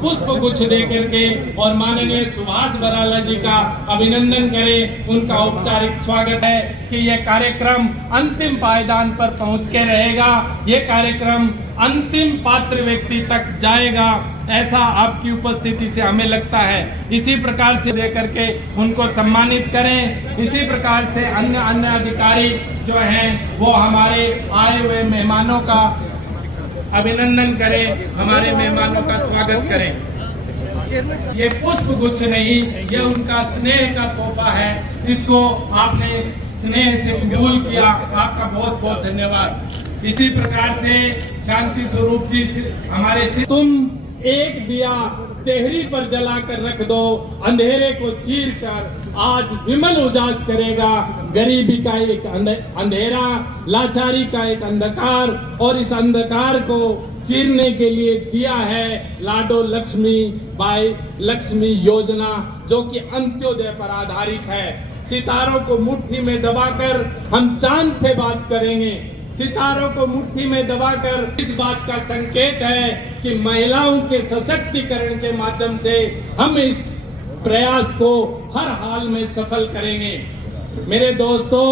पुष्प गुच्छ दे करके और माननीय सुभाष बराला जी का अभिनंदन करें। उनका औपचारिक स्वागत है कि यह कार्यक्रम अंतिम पायदान पर पहुंच के रहेगा, ये कार्यक्रम अंतिम पात्र व्यक्ति तक जाएगा, ऐसा आपकी उपस्थिति से हमें लगता है। इसी प्रकार से देकर के उनको सम्मानित करें। इसी प्रकार से अन्य अधिकारी जो हैं वो हमारे आए हुए मेहमानों का अभिनंदन करें, हमारे मेहमानों का स्वागत करें। ये पुष्प गुच्छ नहीं, ये उनका स्नेह का तोहफा है। इसको आपने स्नेह से कबूल किया, आपका बहुत बहुत धन्यवाद। इसी प्रकार से शांति स्वरूप जी हमारे तुम एक दिया तेहरी पर जलाकर रख दो, अंधेरे को चीर कर आज विमल उजास करेगा। गरीबी का एक अंधेरा, लाचारी का एक अंधकार, और इस अंधकार को चीरने के लिए दिया है लाडो लक्ष्मी बाई लक्ष्मी योजना, जो कि अंत्योदय पर आधारित है। सितारों को मुट्ठी में दबाकर हम चांद से बात करेंगे। सितारों को मुट्ठी में दबाकर इस बात का संकेत है कि महिलाओं के सशक्तिकरण के माध्यम से हम इस प्रयास को हर हाल में सफल करेंगे। मेरे दोस्तों,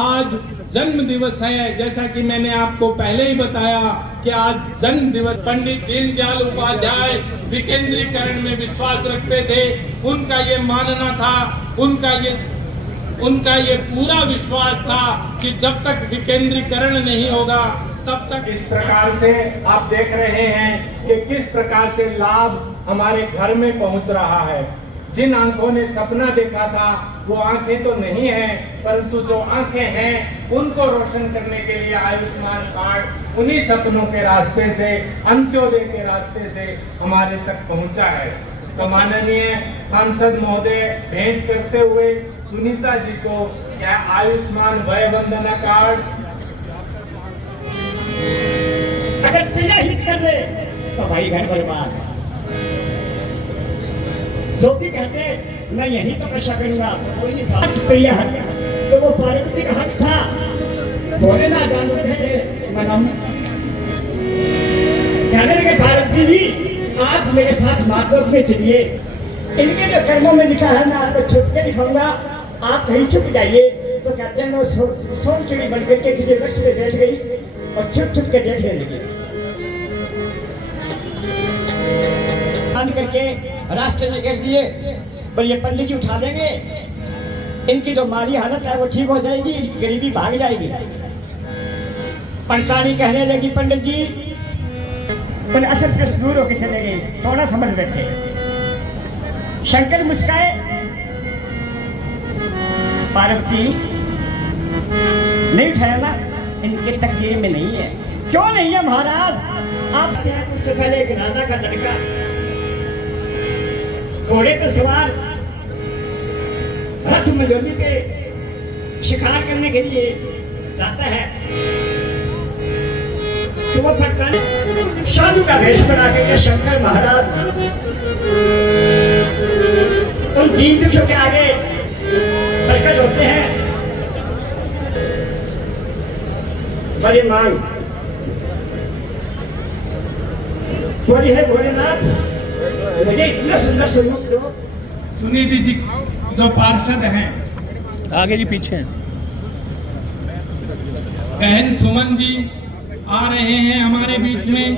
आज जन्म दिवस है। जैसा कि मैंने आपको पहले ही बताया कि आज जन्म दिवस पंडित दीनदयाल उपाध्याय विकेंद्रीकरण में विश्वास रखते थे। उनका ये मानना था, उनका ये पूरा विश्वास था कि जब तक विकेंद्रीकरण नहीं होगा तब तक इस प्रकार से आप देख रहे हैं कि किस प्रकार से लाभ हमारे घर में पहुंच रहा है। जिन आंखों ने सपना देखा था वो आंखें तो नहीं है, परंतु जो आंखें हैं उनको रोशन करने के लिए आयुष्मान कार्ड उन्हीं सपनों के रास्ते से, अंत्योदय के रास्ते से हमारे तक पहुंचा है। तो माननीय सांसद महोदय भेंट करते हुए सुनीता जी को क्या आयुष्मान वय वंदना कार्ड अगर पिला हिट कर दे तो भाई घर बर्बाद। सोती कहते मैं यही तो पेशा करूंगा, तो कोई नहीं था प्रिया हट, तो वो पार्वती का हट था। बोले ना जानते से मनाऊं, कहने लगे पार्वती जी आप मेरे साथ मातों में चलिए, इनके जो कर्मों में लिखा है मैं आपको छुप के दिखाऊंगा, आप कहीं छुप जाइए। तो कहते हैं मैं सोन चिड़ी बन करके किसी वृक्ष पे बैठ गई और छुप छुप के देखने लगी। बंद करके रास्ते में कर दिए, पर ये पंडित जी उठा देंगे, इनकी जो माली हालत है वो ठीक हो जाएगी, गरीबी भाग जाएगी। पंचाणी कहने लगी पंडित जी, पर असल प्रश्न दूर होकर चले गए, थोड़ा समझ बैठे। शंकर मुस्काए, पार्वती नहीं उठाया ना, इनके तकदीर में नहीं है। क्यों नहीं है महाराज? आप उससे पहले एक राजा का लड़का घोड़े पे सवार रथ मजोली पे शिकार करने के लिए जाता है, तो वो फटकाने साधु का वेश बना करके शंकर महाराज उन तीन वृक्षों के आगे प्रकट होते हैं। बड़ी मांग बोली है भोलेनाथ, मुझे इतना सुंदर सुनूक दो। सुनीति जी जो पार्षद हैं, आगे जी पीछे बहन सुमन जी आ रहे हैं हमारे बीच में।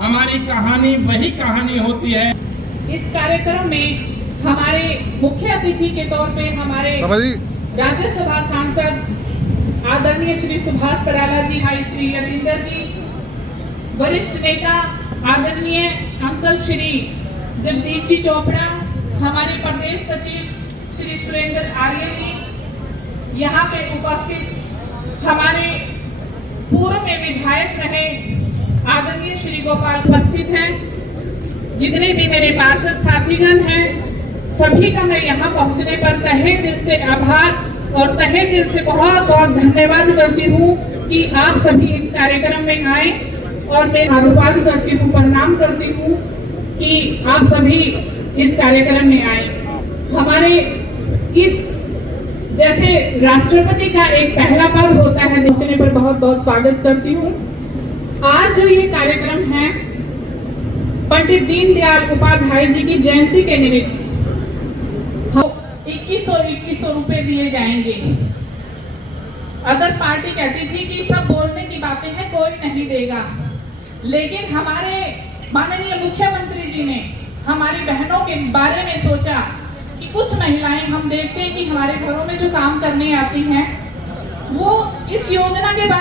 हमारी कहानी वही कहानी होती है। इस कार्यक्रम में हमारे मुख्य अतिथि के तौर पे हमारे राज्यसभा सांसद आदरणीय श्री सुभाष बराला जी, भाई श्री यतीन्द्र जी, वरिष्ठ नेता आदरणीय अंकल श्री जगदीश जी चोपड़ा, हमारे प्रदेश सचिव श्री सुरेंद्र आर्य जी, यहाँ पे उपस्थित हमारे पूर्व में विधायक रहे आदरणीय श्री गोपाल उपस्थित हैं, जितने भी मेरे पार्षद साथीगण हैं, सभी का मैं यहाँ पहुँचने पर तहे दिल से आभार और तहे दिल से बहुत बहुत धन्यवाद करती हूँ कि आप सभी इस कार्यक्रम में आए, और मैं आभार करती हूँ, प्रणाम करती हूँ कि आप सभी इस कार्यक्रम में आए। हमारे इस जैसे राष्ट्रपति का एक पहला पद होता है, पहुंचने पर बहुत बहुत स्वागत करती हूँ। आज जो ये कार्यक्रम है पंडित दीनदयाल उपाध्याय जी की जयंती के निमित्त 2100 रुपए दिए जाएंगे। अगर पार्टी कहती थी कि सब बोलने की बातें हैं, कोई नहीं देगा, लेकिन हमारे माननीय मुख्यमंत्री जी ने हमारी बहनों के बारे में सोचा कि कुछ महिलाएं हम देखते हैं कि हमारे घरों में जो काम करने आती हैं वो इस योजना के बारे